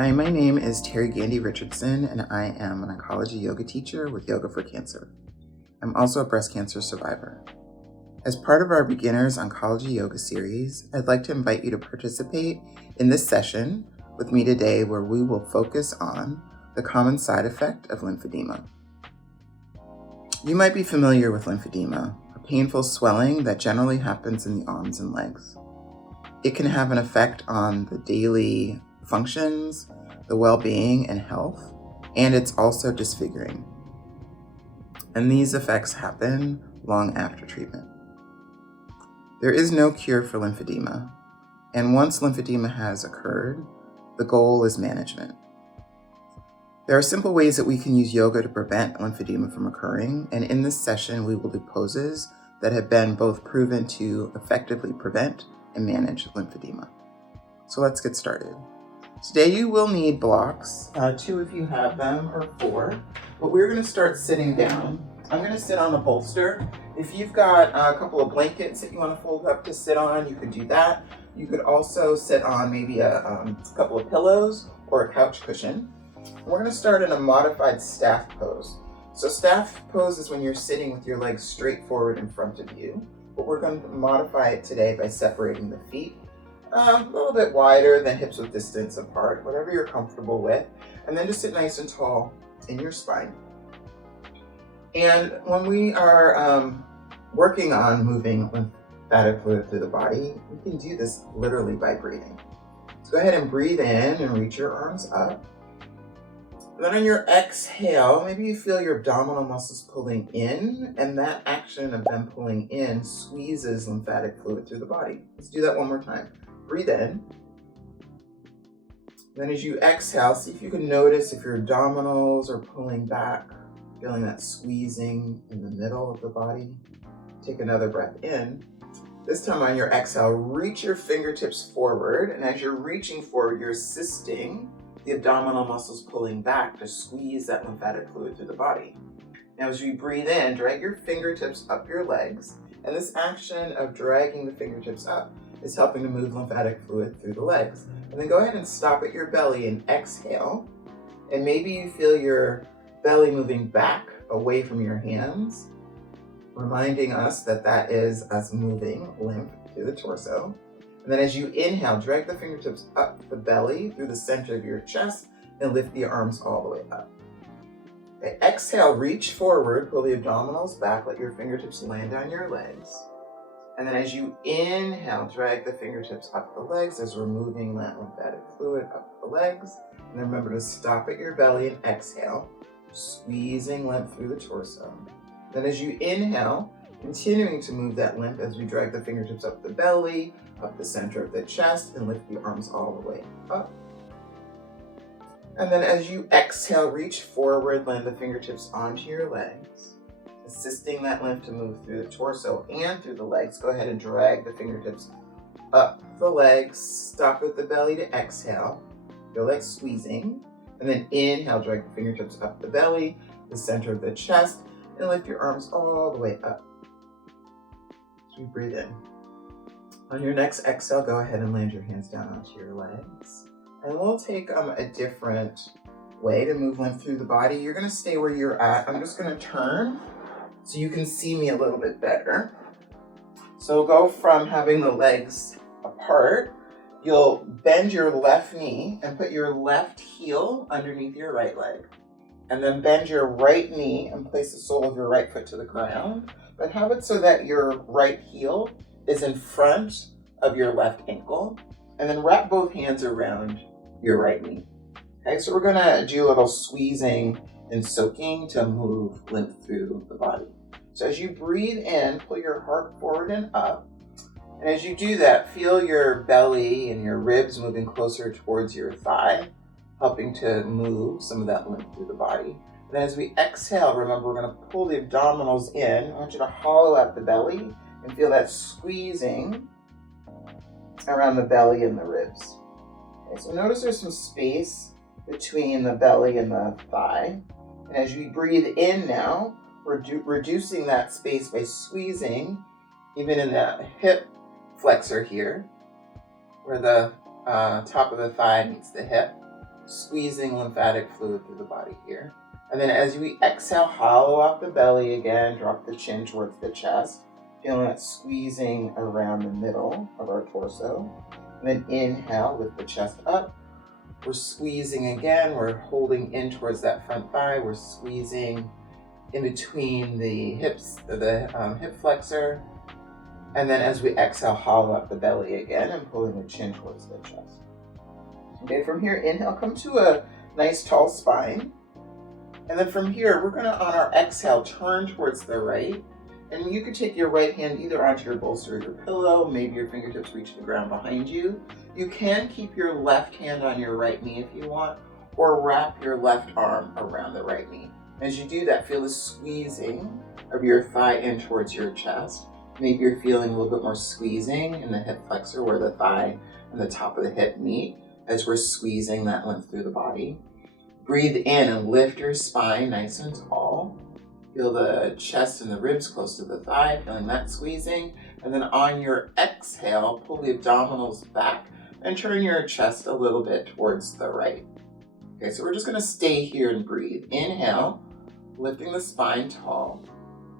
Hi, my name is Teri Gandy-Richardson, and I am an oncology yoga teacher with Yoga for Cancer. I'm also a breast cancer survivor. As part of our Beginners Oncology Yoga series, I'd like to invite you to participate in this session with me today, where we will focus on the common side effect of lymphedema. You might be familiar with lymphedema, a painful swelling that generally happens in the arms and legs. It can have an effect on the daily functions, the well-being and health, and it's also disfiguring. And these effects happen long after treatment. There is no cure for lymphedema, and once lymphedema has occurred, the goal is management. There are simple ways that we can use yoga to prevent lymphedema from occurring, and in this session we will do poses that have been both proven to effectively prevent and manage lymphedema. So let's get started. Today you will need blocks, 2 if you have them, or 4, but we're going to start sitting down. I'm going to sit on a bolster. If you've got a couple of blankets that you want to fold up to sit on, you could do that. You could also sit on maybe a couple of pillows or a couch cushion. We're going to start in a modified staff pose. So staff pose is when you're sitting with your legs straight forward in front of you, but we're going to modify it today by separating the feet a little bit wider than hips width distance apart, whatever you're comfortable with, and then just sit nice and tall in your spine. And when we are working on moving lymphatic fluid through the body, we can do this literally by breathing. So go ahead and breathe in and reach your arms up. And then on your exhale, maybe you feel your abdominal muscles pulling in, and that action of them pulling in squeezes lymphatic fluid through the body. Let's do that one more time. Breathe in. Then as you exhale, see if you can notice if your abdominals are pulling back, feeling that squeezing in the middle of the body. Take another breath in. This time on your exhale, reach your fingertips forward, and as you're reaching forward, you're assisting the abdominal muscles pulling back to squeeze that lymphatic fluid through the body. Now as you breathe in, drag your fingertips up your legs, and this action of dragging the fingertips up is helping to move lymphatic fluid through the legs. And then go ahead and stop at your belly and exhale, and maybe you feel your belly moving back away from your hands, reminding us that that is us moving lymph through the torso. And then as you inhale, drag the fingertips up the belly through the center of your chest and lift the arms all the way up. Okay, exhale, reach forward, pull the abdominals back, let your fingertips land on your legs. And then as you inhale, drag the fingertips up the legs as we're moving that lymphatic fluid up the legs. And then remember to stop at your belly and exhale, squeezing lymph through the torso. Then as you inhale, continuing to move that lymph as we drag the fingertips up the belly, up the center of the chest, and lift the arms all the way up. And then as you exhale, reach forward, land the fingertips onto your legs, assisting that lymph to move through the torso and through the legs. Go ahead and drag the fingertips up the legs, stop at the belly to exhale, feel like squeezing, and then inhale, drag the fingertips up the belly, the center of the chest, and lift your arms all the way up. As we breathe in. On your next exhale, go ahead and land your hands down onto your legs. And we'll take a different way to move lymph through the body. You're gonna stay where you're at. I'm just gonna turn so you can see me a little bit better. So go from having the legs apart, you'll bend your left knee and put your left heel underneath your right leg. And then bend your right knee and place the sole of your right foot to the ground. But have it so that your right heel is in front of your left ankle. And then wrap both hands around your right knee. Okay, so we're gonna do a little squeezing and soaking to move lymph through the body. So as you breathe in, pull your heart forward and up. And as you do that, feel your belly and your ribs moving closer towards your thigh, helping to move some of that lymph through the body. And then as we exhale, remember we're going to pull the abdominals in. I want you to hollow out the belly and feel that squeezing around the belly and the ribs. Okay, so notice there's some space between the belly and the thigh. And as you breathe in now, we're reducing that space by squeezing, even in the hip flexor here, where the top of the thigh meets the hip. squeezing lymphatic fluid through the body here. And then as we exhale, hollow out the belly again, drop the chin towards the chest, feeling that squeezing around the middle of our torso. And then inhale, lift the chest up. We're squeezing again, we're holding in towards that front thigh, we're squeezing in between the hips, the hip flexor. And then as we exhale, hollow out the belly again and pulling the chin towards the chest. Okay, from here, inhale, come to a nice tall spine. And then from here, we're gonna, on our exhale, turn towards the right. And you could take your right hand either onto your bolster or your pillow, maybe your fingertips reach the ground behind you. You can keep your left hand on your right knee if you want, or wrap your left arm around the right knee. As you do that, feel the squeezing of your thigh in towards your chest. Maybe you're feeling a little bit more squeezing in the hip flexor where the thigh and the top of the hip meet as we're squeezing that lymph through the body. Breathe in and lift your spine nice and tall. Feel the chest and the ribs close to the thigh, feeling that squeezing. And then on your exhale, pull the abdominals back and turn your chest a little bit towards the right. Okay, so we're just gonna stay here and breathe. Inhale, lifting the spine tall,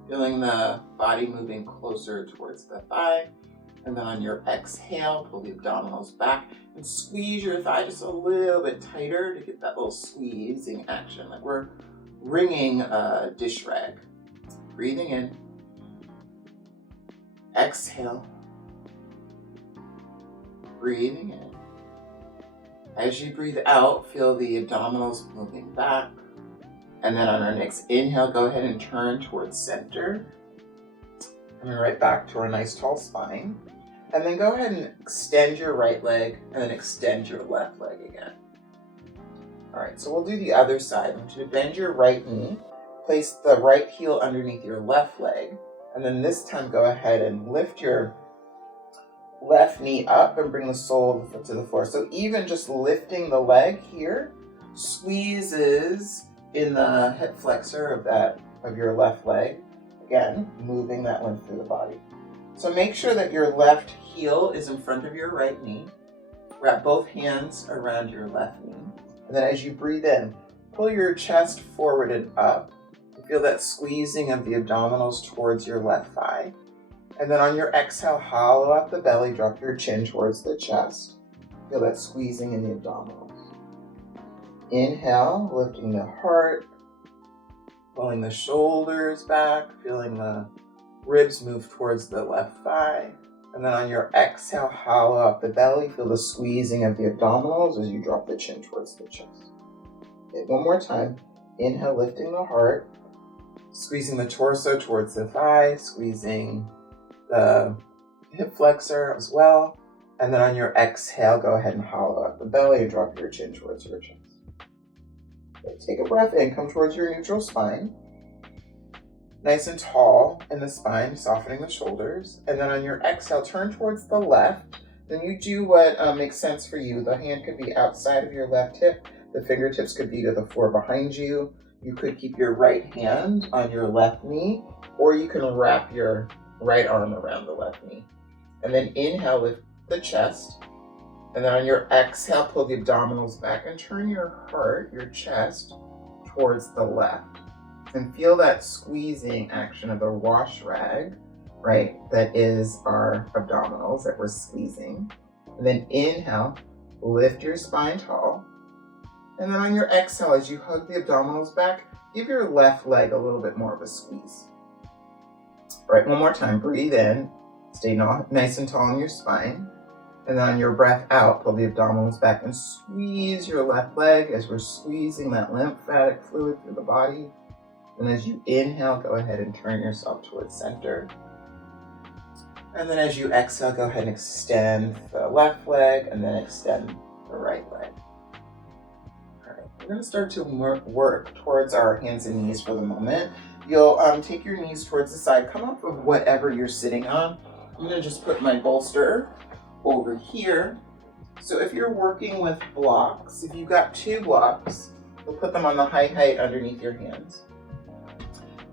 feeling the body moving closer towards the thigh. And then on your exhale, pull the abdominals back and squeeze your thigh just a little bit tighter to get that little squeezing action, like we're wringing a dish rag. Breathing in. Exhale. Breathing in. As you breathe out, feel the abdominals moving back. And then on our next inhale, go ahead and turn towards center. And then right back to our nice tall spine. And then go ahead and extend your right leg and then extend your left leg again. All right, so we'll do the other side. I want you to bend your right knee, place the right heel underneath your left leg, and then this time go ahead and lift your left knee up and bring the sole of the foot to the floor. So even just lifting the leg here squeezes in the hip flexor of your left leg. Again, moving that lymph through the body. So make sure that your left heel is in front of your right knee. Wrap both hands around your left knee. And then as you breathe in, pull your chest forward and up. Feel that squeezing of the abdominals towards your left thigh. And then on your exhale, hollow out the belly, drop your chin towards the chest. Feel that squeezing in the abdominals. Inhale, lifting the heart, pulling the shoulders back, feeling the ribs move towards the left thigh. And then on your exhale, hollow out the belly, feel the squeezing of the abdominals as you drop the chin towards the chest. Okay, one more time. Inhale, lifting the heart, squeezing the torso towards the thigh, squeezing the hip flexor as well. And then on your exhale, go ahead and hollow out the belly and drop your chin towards your chest. Okay, take a breath in, come towards your neutral spine. Nice and tall in the spine, softening the shoulders. And then on your exhale, turn towards the left. Then you do what makes sense for you. The hand could be outside of your left hip. The fingertips could be to the floor behind you. You could keep your right hand on your left knee, or you can wrap your right arm around the left knee. And then inhale, lift the chest. And then on your exhale, pull the abdominals back and turn your heart, your chest, towards the left. And feel that squeezing action of a wash rag, right? That is our abdominals that we're squeezing. And then inhale, lift your spine tall. And then on your exhale, as you hug the abdominals back, give your left leg a little bit more of a squeeze. All right, one more time, breathe in, stay nice and tall in your spine. And then on your breath out, pull the abdominals back and squeeze your left leg as we're squeezing that lymphatic fluid through the body. And as you inhale, go ahead and turn yourself towards center. And then as you exhale, go ahead and extend the left leg and then extend the right leg. All right, we're gonna start to work towards our hands and knees for the moment. You'll take your knees towards the side, come off of whatever you're sitting on. I'm gonna just put my bolster over here. So if you're working with blocks, if you've got 2 blocks, we'll put them on the high height underneath your hands.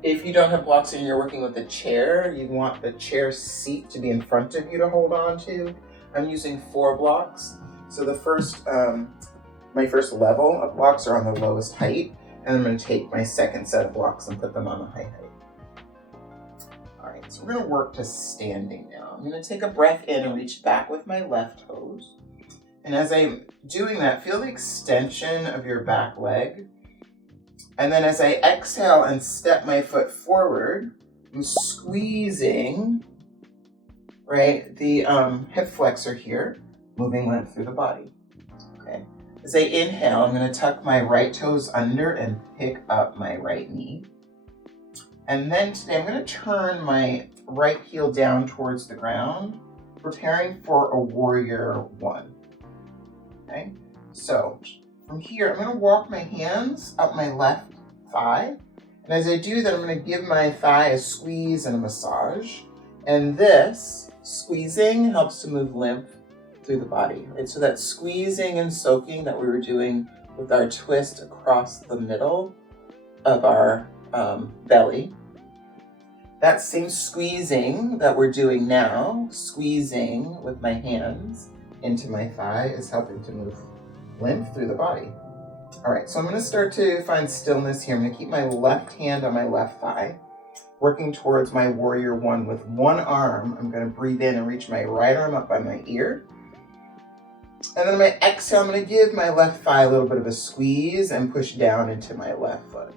If you don't have blocks and you're working with a chair, you want the chair seat to be in front of you to hold on to. I'm using 4 blocks. So the first my first level of blocks are on the lowest height, and I'm going to take my second set of blocks and put them on the high height. All right, so we're going to work to standing now. I'm going to take a breath in and reach back with my left toes. And as I'm doing that, feel the extension of your back leg. And then as I exhale and step my foot forward, I'm squeezing, right, the hip flexor here, moving lymph through the body. Okay. As I inhale, I'm going to tuck my right toes under and pick up my right knee. And then today I'm going to turn my right heel down towards the ground, preparing for a warrior one. Okay, so from here, I'm going to walk my hands up my left thigh. And as I do that, I'm going to give my thigh a squeeze and a massage. And this squeezing helps to move lymph through the body. Right? So that squeezing and soaking that we were doing with our twist across the middle of our belly, that same squeezing that we're doing now, squeezing with my hands into my thigh, is helping to move lymph through the body. All right, so I'm going to start to find stillness here. I'm going to keep my left hand on my left thigh, working towards my warrior one with one arm. I'm going to breathe in and reach my right arm up by my ear. And then on my exhale, I'm going to give my left thigh a little bit of a squeeze and push down into my left foot.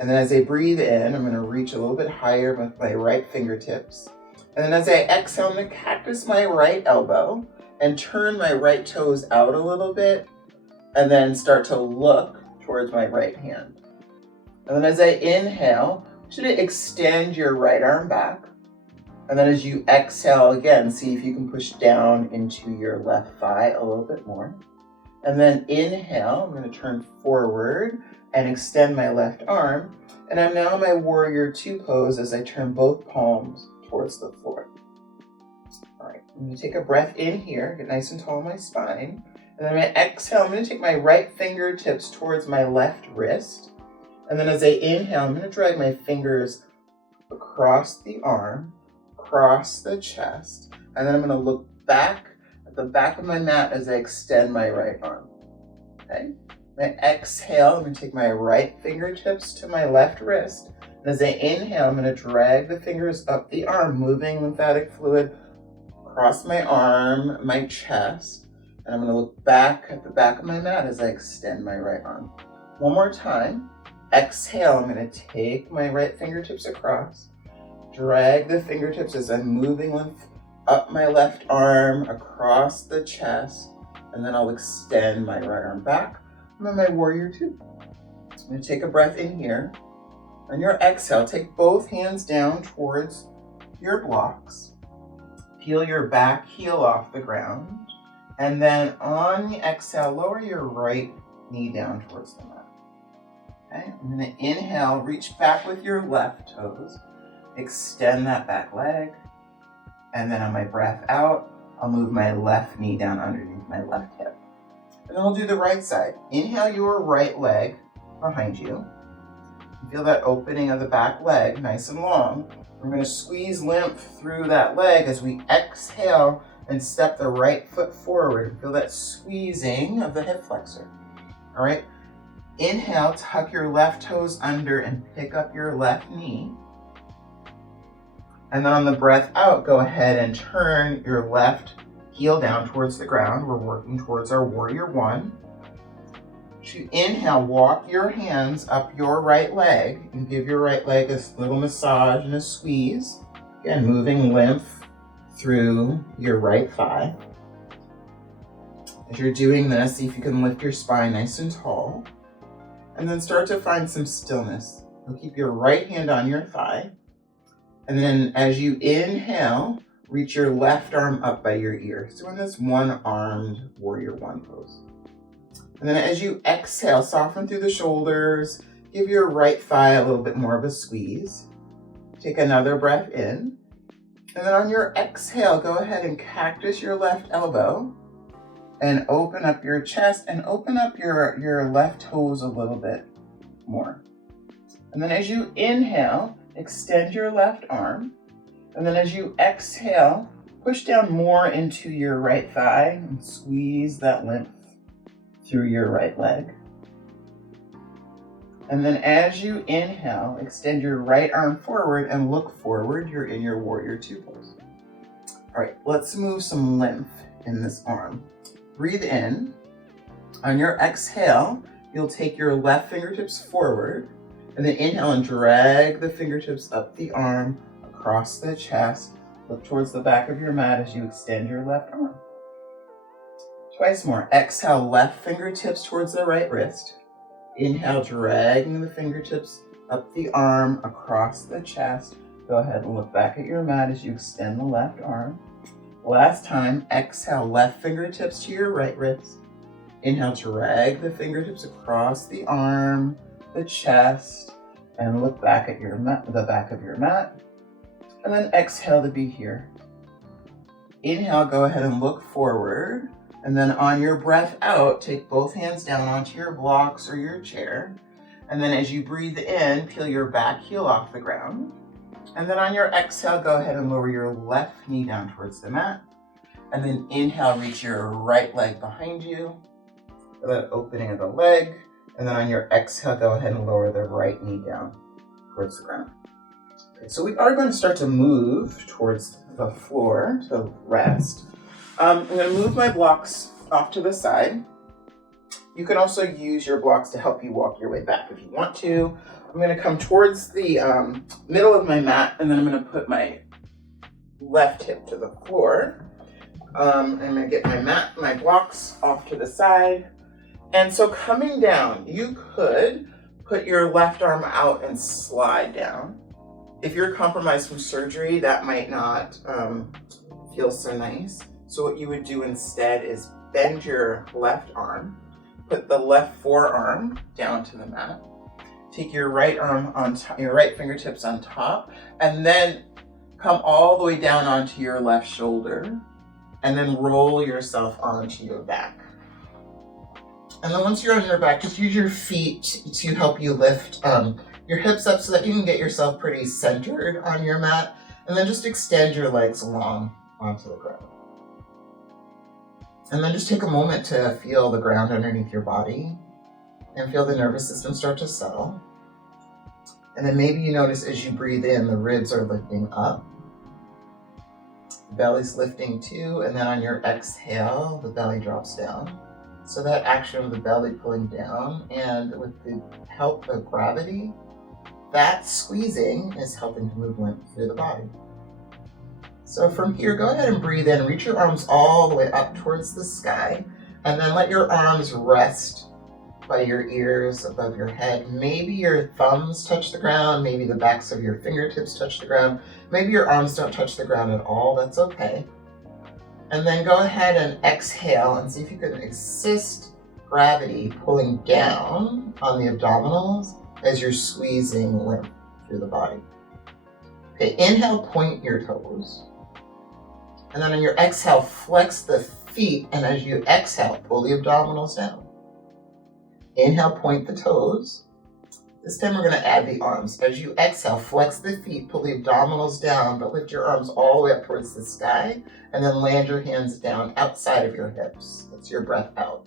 And then as I breathe in, I'm going to reach a little bit higher with my right fingertips. And then as I exhale, I'm going to cactus my right elbow and turn my right toes out a little bit, and then start to look towards my right hand. And then as I inhale, I want you to extend your right arm back. And then as you exhale again, see if you can push down into your left thigh a little bit more. And then inhale, I'm going to turn forward and extend my left arm. And I'm now in my warrior two pose as I turn both palms towards the floor. All right, I'm going to take a breath in here, get nice and tall in my spine. And then my exhale, I'm going to take my right fingertips towards my left wrist. And then as I inhale, I'm going to drag my fingers across the arm, across the chest. And then I'm going to look back at the back of my mat as I extend my right arm. Okay. My exhale, I'm going to take my right fingertips to my left wrist. And as I inhale, I'm going to drag the fingers up the arm, moving lymphatic fluid across my arm, my chest. And I'm going to look back at the back of my mat as I extend my right arm. One more time. Exhale, I'm going to take my right fingertips across, drag the fingertips as I'm moving lymph up my left arm, across the chest, and then I'll extend my right arm back. I'm on my warrior two. I'm going to take a breath in here. On your exhale, take both hands down towards your blocks. Peel your back heel off the ground. And then on the exhale, lower your right knee down towards the mat. Okay, I'm going to inhale, reach back with your left toes. Extend that back leg. And then on my breath out, I'll move my left knee down underneath my left hip. And then I'll do the right side. Inhale your right leg behind you. Feel that opening of the back leg, nice and long. We're going to squeeze lymph through that leg as we exhale and step the right foot forward. Feel that squeezing of the hip flexor. All right. Inhale, tuck your left toes under and pick up your left knee. And then on the breath out, go ahead and turn your left heel down towards the ground. We're working towards our warrior one. To inhale, walk your hands up your right leg and give your right leg a little massage and a squeeze. Again, moving lymph through your right thigh. As you're doing this, see if you can lift your spine nice and tall. And then start to find some stillness. You'll keep your right hand on your thigh. And then as you inhale, reach your left arm up by your ear. So in this one-armed warrior one pose. And then as you exhale, soften through the shoulders. Give your right thigh a little bit more of a squeeze. Take another breath in. And then on your exhale, go ahead and cactus your left elbow and open up your chest and open up your left toes a little bit more. And then as you inhale, extend your left arm. And then as you exhale, push down more into your right thigh and squeeze that lymph through your right leg. And then as you inhale, extend your right arm forward and look forward. You're in your warrior two pose. All right, let's move some lymph in this arm. Breathe in. On your exhale, you'll take your left fingertips forward, and then inhale and drag the fingertips up the arm, across the chest. Look towards the back of your mat as you extend your left arm. Twice more. Exhale, left fingertips towards the right wrist. Inhale, dragging the fingertips up the arm, across the chest. Go ahead and look back at your mat as you extend the left arm. Last time, exhale, left fingertips to your right wrist. Inhale, drag the fingertips across the arm, the chest, and look back at your mat, the back of your mat. And then exhale to be here. Inhale, go ahead and look forward. And then on your breath out, take both hands down onto your blocks or your chair. And then as you breathe in, peel your back heel off the ground. And then on your exhale, go ahead and lower your left knee down towards the mat. And then inhale, reach your right leg behind you. For that opening of the leg. And then on your exhale, go ahead and lower the right knee down towards the ground. Okay, so we are going to start to move towards the floor to rest. I'm going to move my blocks off to the side. You can also use your blocks to help you walk your way back if you want to. I'm going to come towards the middle of my mat, and then I'm going to put my left hip to the floor. I'm going to get my blocks off to the side. And so coming down, you could put your left arm out and slide down. If you're compromised from surgery, that might not feel so nice. So what you would do instead is bend your left arm, put the left forearm down to the mat, take your right arm on top, your right fingertips on top, and then come all the way down onto your left shoulder, and then roll yourself onto your back. And then once you're on your back, just use your feet to help you lift your hips up so that you can get yourself pretty centered on your mat, and then just extend your legs long onto the ground. And then just take a moment to feel the ground underneath your body and feel the nervous system start to settle. And then maybe you notice as you breathe in, the ribs are lifting up. The belly's lifting too, and then on your exhale, the belly drops down. So that action of the belly pulling down, and with the help of gravity, that squeezing is helping to move lymph through the body. So from here, go ahead and breathe in. Reach your arms all the way up towards the sky, and then let your arms rest by your ears above your head. Maybe your thumbs touch the ground, maybe the backs of your fingertips touch the ground, maybe your arms don't touch the ground at all, that's okay. And then go ahead and exhale and see if you can assist gravity pulling down on the abdominals as you're squeezing lymph through the body. Okay, inhale, point your toes. And then on your exhale, flex the feet, and as you exhale, pull the abdominals down. Inhale, point the toes. This time we're going to add the arms. As you exhale, flex the feet, pull the abdominals down, but lift your arms all the way up towards the sky, and then land your hands down outside of your hips. That's your breath out.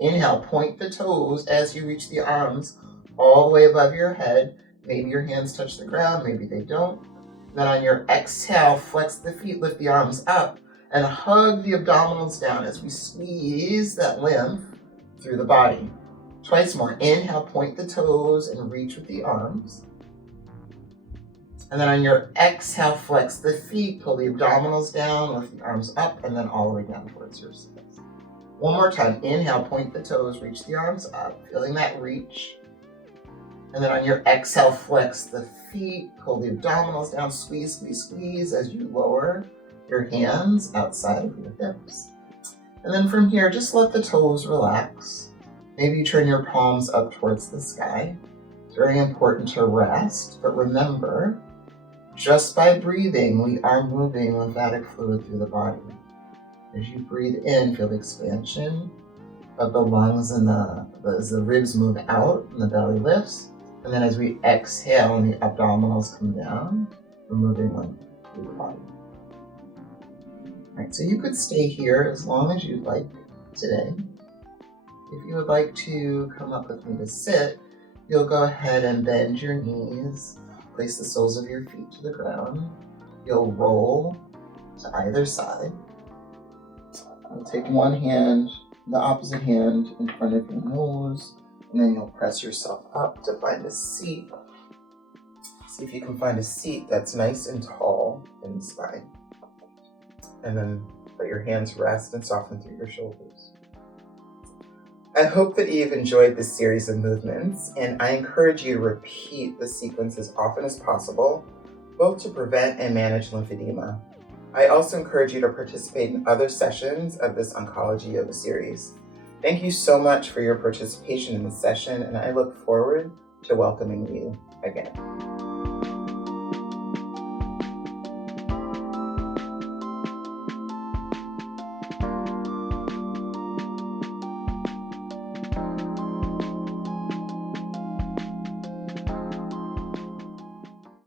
Inhale, point the toes as you reach the arms all the way above your head. Maybe your hands touch the ground, maybe they don't. Then on your exhale, flex the feet, lift the arms up, and hug the abdominals down as we squeeze that lymph through the body. Twice more. Inhale, point the toes and reach with the arms. And then on your exhale, flex the feet, pull the abdominals down, lift the arms up, and then all the way down towards your sides. One more time. Inhale, point the toes, reach the arms up, feeling that reach. And then on your exhale, flex the feet, pull the abdominals down, squeeze, squeeze, squeeze as you lower your hands outside of your hips. And then from here, just let the toes relax. Maybe you turn your palms up towards the sky. It's very important to rest, but remember, just by breathing, we are moving lymphatic fluid through the body. As you breathe in, feel the expansion of the lungs and as the ribs move out and the belly lifts. And then as we exhale and the abdominals come down, we're moving lymph through the body. All right, so you could stay here as long as you'd like today. If you would like to come up with me to sit, you'll go ahead and bend your knees, place the soles of your feet to the ground. You'll roll to either side. You'll take one hand, the opposite hand in front of your nose, and then you'll press yourself up to find a seat. See if you can find a seat that's nice and tall in the spine. And then let your hands rest and soften through your shoulders. I hope that you've enjoyed this series of movements, and I encourage you to repeat the sequence as often as possible, both to prevent and manage lymphedema. I also encourage you to participate in other sessions of this oncology yoga series. Thank you so much for your participation in this session, and I look forward to welcoming you again.